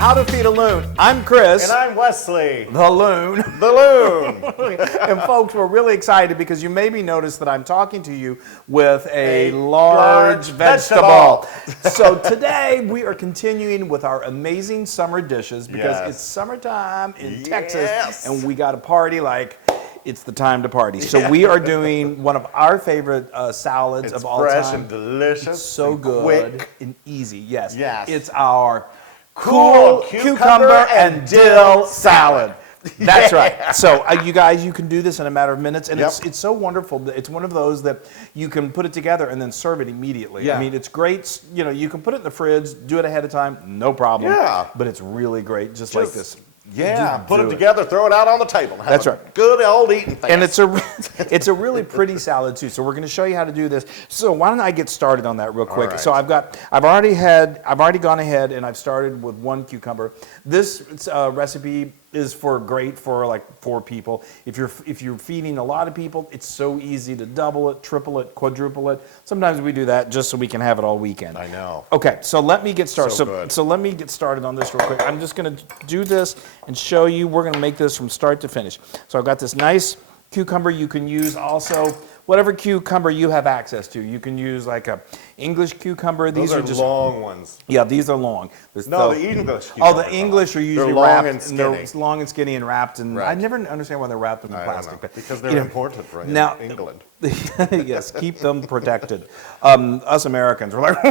How to Feed a Loon. I'm Chris. And I'm Wesley. The Loon. The Loon. And folks, we're really excited because you maybe noticed that I'm talking to you with a large vegetable. So today we are continuing with our amazing summer dishes because it's summertime in Texas and we got a party like it's the time to party. So we are doing one of our favorite salads of all time. It's fresh and delicious. It's so and good quick. and easy. Yes. It's our cool cucumber and dill salad. That's right. So you guys, you can do this in a matter of minutes, and it's so wonderful. It's one of those that you can put it together and then serve it immediately. Yeah. I mean, it's great. You know, you can put it in the fridge, do it ahead of time, no problem. Yeah. But it's really great, just like this. Yeah, put it together, throw it out on the table. That's right. Good old eating thing. And it's a really pretty salad too. So we're going to show you how to do this. So why don't I get started on that real quick? Right. So I've already gone ahead and I've started with 1 cucumber. This recipe is great for like 4 people. If you're feeding a lot of people, it's so easy to double it, triple it, quadruple it. Sometimes we do that just so we can have it all weekend. I know. Okay, so let me get started. So let me get started on this real quick. I'm just going to do this and show you. We're going to make this from start to finish. So I've got this nice cucumber. You can use also whatever cucumber you have access to. You can use like a English cucumber. These are just long ones. Yeah, these are long. No, the English. Oh, the English are usually long wrapped. and skinny. They're long and skinny and wrapped. And I never understand why they're wrapped in plastic. Because they're imported from England. Yes, keep them protected. Us Americans, we're like,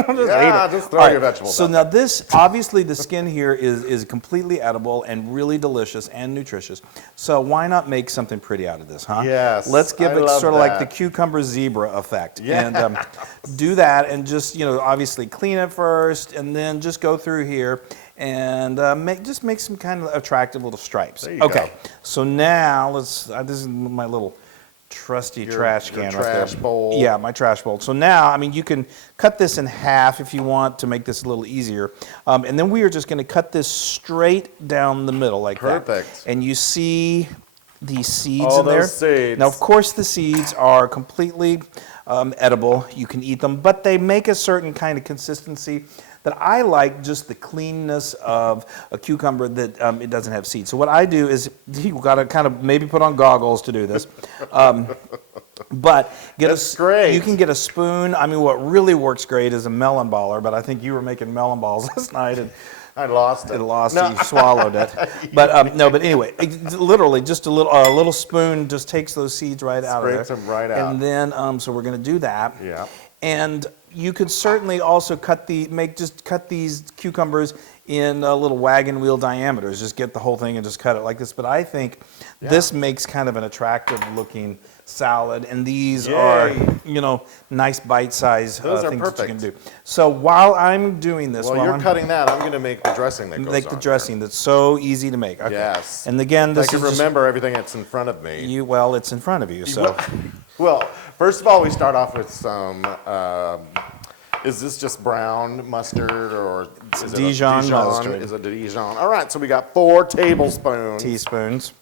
just throw your vegetables. So now this, obviously the skin here is completely edible and really delicious and nutritious. So why not make something pretty out of this, huh? Yes. Let's give it sort of like the cucumber zebra effect. Yeah. And do that and just, obviously clean it first and then just go through here and make some kind of attractive little stripes. There you go. So now this is my little trusty trash can right there. Trash bowl. Yeah, my trash bowl. So now, I mean, you can cut this in half if you want to make this a little easier. And then we are just going to cut this straight down the middle like that. Perfect. And you see these seeds in there? Those seeds. Now, of course, the seeds are completely edible. You can eat them, but they make a certain kind of consistency that I like, just the cleanness of a cucumber that it doesn't have seeds. So what I do is, you've got to kind of maybe put on goggles to do this. But great. You can get a spoon. I mean, what really works great is a melon baller, but I think you were making melon balls last night. And I lost it. You swallowed it. But no, but anyway, literally just a little spoon just takes those seeds right out of there. Scrapes them right out. And then, so we're going to do that. Yeah. And you could certainly also cut these cucumbers in little wagon wheel diameters. Just get the whole thing and just cut it like this. But I think this makes kind of an attractive looking salad, and these are, nice bite-sized things that you can do. So while I'm doing this, while you're cutting that, I'm going to make the dressing that goes on. Make the dressing that's so easy to make. Okay. Yes. And again, this I can remember everything that's in front of me. Well, it's in front of you, so. Well, first of all, we start off with some. Is this just brown mustard or is it Dijon mustard? Is it Dijon? All right, so we got 4 tablespoons.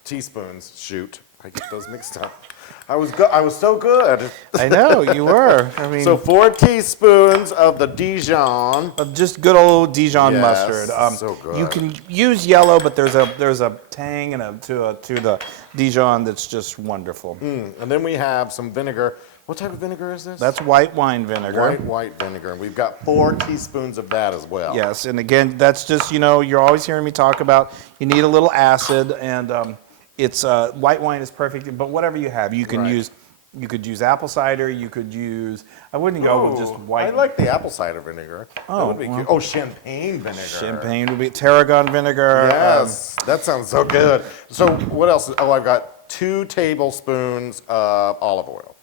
Teaspoons. Shoot, I get those mixed up. I was so good. I know you were. I mean, so 4 teaspoons of the Dijon. Of just good old Dijon mustard. So good. You can use yellow, but there's a tang and to the Dijon that's just wonderful. And then we have some vinegar. What type of vinegar is this? That's white wine vinegar. White vinegar. And we've got 4 teaspoons of that as well. Yes, and again, that's just, you're always hearing me talk about you need a little acid, and it's white wine is perfect, but whatever you have, you can use. You could use apple cider. You could use. I wouldn't go with just white. I like the apple cider vinegar. That would be cute. Oh, champagne vinegar. Champagne would be tarragon vinegar. Yes, that sounds so good. So what else? Oh, I've got 2 tablespoons of olive oil.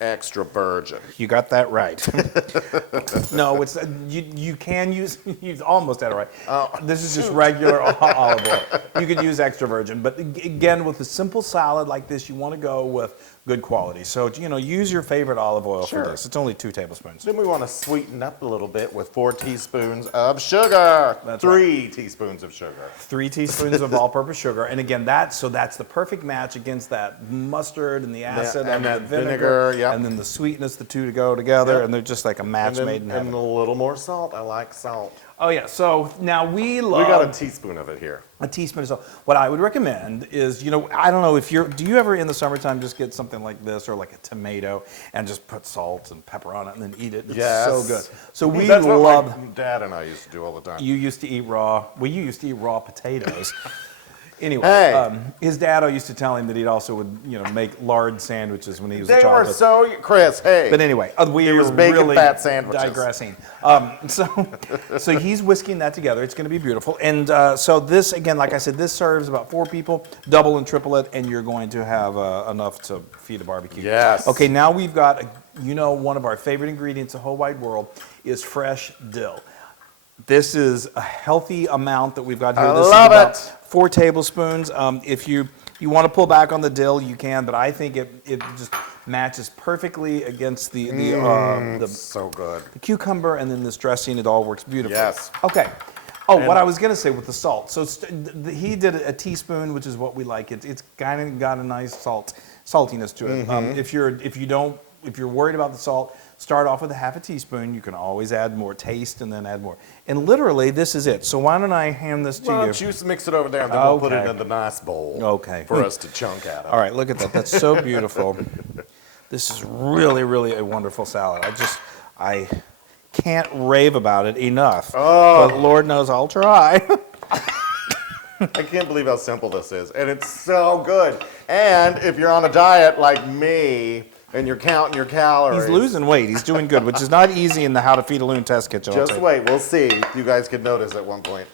Extra virgin. You got that right. No, it's you can use almost that right. This is just regular olive oil. You could use extra virgin, but again, with a simple salad like this, you want to go with good quality. So, use your favorite olive oil for this. It's only 2 tablespoons. Then we want to sweeten up a little bit with 4 teaspoons of sugar. That's 3 teaspoons of sugar. 3 teaspoons of all-purpose sugar. And again, that's the perfect match against that mustard and the acid and the vinegar. And then the sweetness, the two to go together, and they're just like a match made in heaven. And a little more salt. I like salt. Oh yeah. So now we love We got a teaspoon of it here. a teaspoon of salt. What I would recommend is, I don't know if do you ever in the summertime just get something like this or like a tomato and just put salt and pepper on it and then eat it? It's so good. So we That's love. what my dad and I used to do all the time. You used to eat raw. Well, you used to eat raw potatoes. Anyway, Hey. His dad used to tell him that he'd also would make lard sandwiches when he was a They child. were so, Chris, hey. But anyway, we was were bacon really fat sandwiches. digressing. So he's whisking that together. It's going to be beautiful. And so this, again, like I said, this serves about 4 people, double and triple it, and you're going to have enough to feed a barbecue. Yes. Okay, now we've got, one of our favorite ingredients in the whole wide world is fresh dill. This is a healthy amount that we've got here. This love is about it. 4 tablespoons. If you want to pull back on the dill, you can, but I think it just matches perfectly against the So good. cucumber and then this dressing. It all works beautifully. Yes. Okay. Oh, what I was going to say with the salt. So he did a teaspoon, which is what we like. It's kind of got a nice saltiness to it. Mm-hmm. If you're worried about the salt, start off with a half a teaspoon. You can always add more, taste and then add more. And literally, this is it. So why don't I hand this to Why you? don't you mix it over there and then we'll put it Okay. in the nice bowl. Okay. For us to chunk out of. All right, look at that. That's so beautiful. This is really, really a wonderful salad. I can't rave about it enough. Oh. But Lord knows I'll try. I can't believe how simple this is. And it's so good. And if you're on a diet like me and you're counting your calories. He's losing weight. He's doing good, which is not easy in the How to Feed a Loon test kitchen. I'll Just tell you. wait, we'll see. You guys could notice at one point.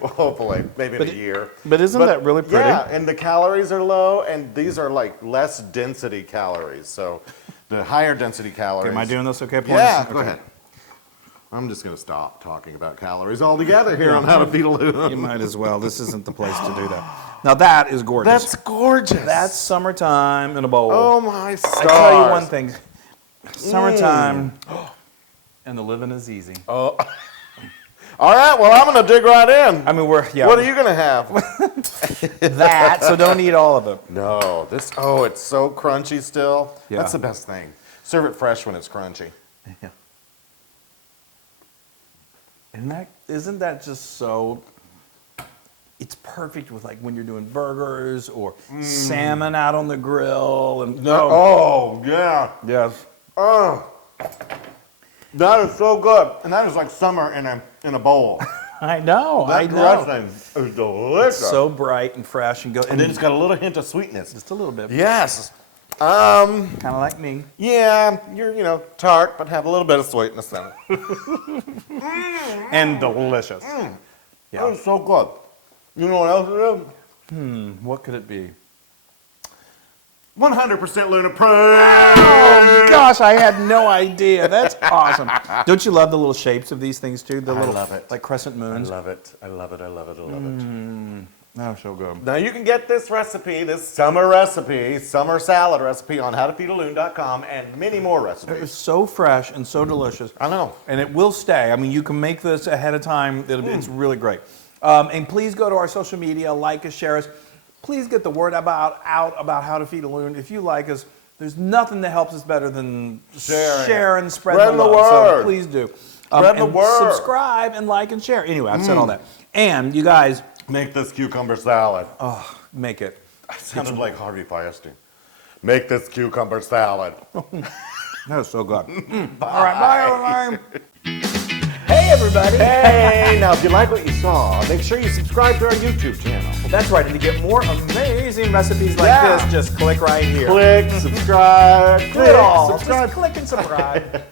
Well, hopefully, maybe in a year. But isn't that really pretty? Yeah, and the calories are low, and these are like less density calories. So the higher density calories. Am I doing this okay, please? Yeah, Okay. go ahead. I'm just going to stop talking about calories altogether here on How to Feed a Loon. You might as well. This isn't the place to do that. Now that is gorgeous. That's gorgeous. That's summertime in a bowl. Oh my stars. I tell you one thing. Summertime and the living is easy. Oh. All right, well, I'm going to dig right in. I mean, What are you going to have? that, so don't eat all of it. No, it's so crunchy still. Yeah. That's the best thing. Serve it fresh when it's crunchy. Yeah. Isn't that just so, it's perfect with like when you're doing burgers or salmon out on the grill and Oh, yeah. yes. Oh, that is so good. And that is like summer in a bowl. I know. That dressing is delicious. So bright and fresh and go and then it's got a little hint of sweetness. just a little bit. Yes. Kind of like me. Yeah, you're, tart, but have a little bit of sweetness in it. And delicious. That Yeah. is so good. You know what else it is? What could it be? 100% Loon approved. Oh gosh, I had no idea. That's awesome. Don't you love the little shapes of these things too? The I little love it. like crescent I moons. love it. I love it. I love it. I love it. Oh, so good. Now you can get this recipe, this summer recipe, summer salad recipe on howtofeedaloon.com and many more It's recipes. so fresh and so delicious. I know. And it will stay. I mean, you can make this ahead of time. It's really great. And please go to our social media, like us, share us. Please get the word out about How to Feed a Loon. If you like us, there's nothing that helps us better than share and spread the love. word. So please do. Spread the and word. Subscribe and like and share. Anyway, I've said all that. And you guys, Make this cucumber salad. make it. That sounded like Harvey Firestein. Make this cucumber salad. That is so good. All right, bye everybody. Hey everybody. Hey, now if you like what you saw, make sure you subscribe to our YouTube channel. That's right, and to get more amazing recipes like Yeah. this, just click right here. Click, subscribe, Do it all. subscribe. Just click and subscribe.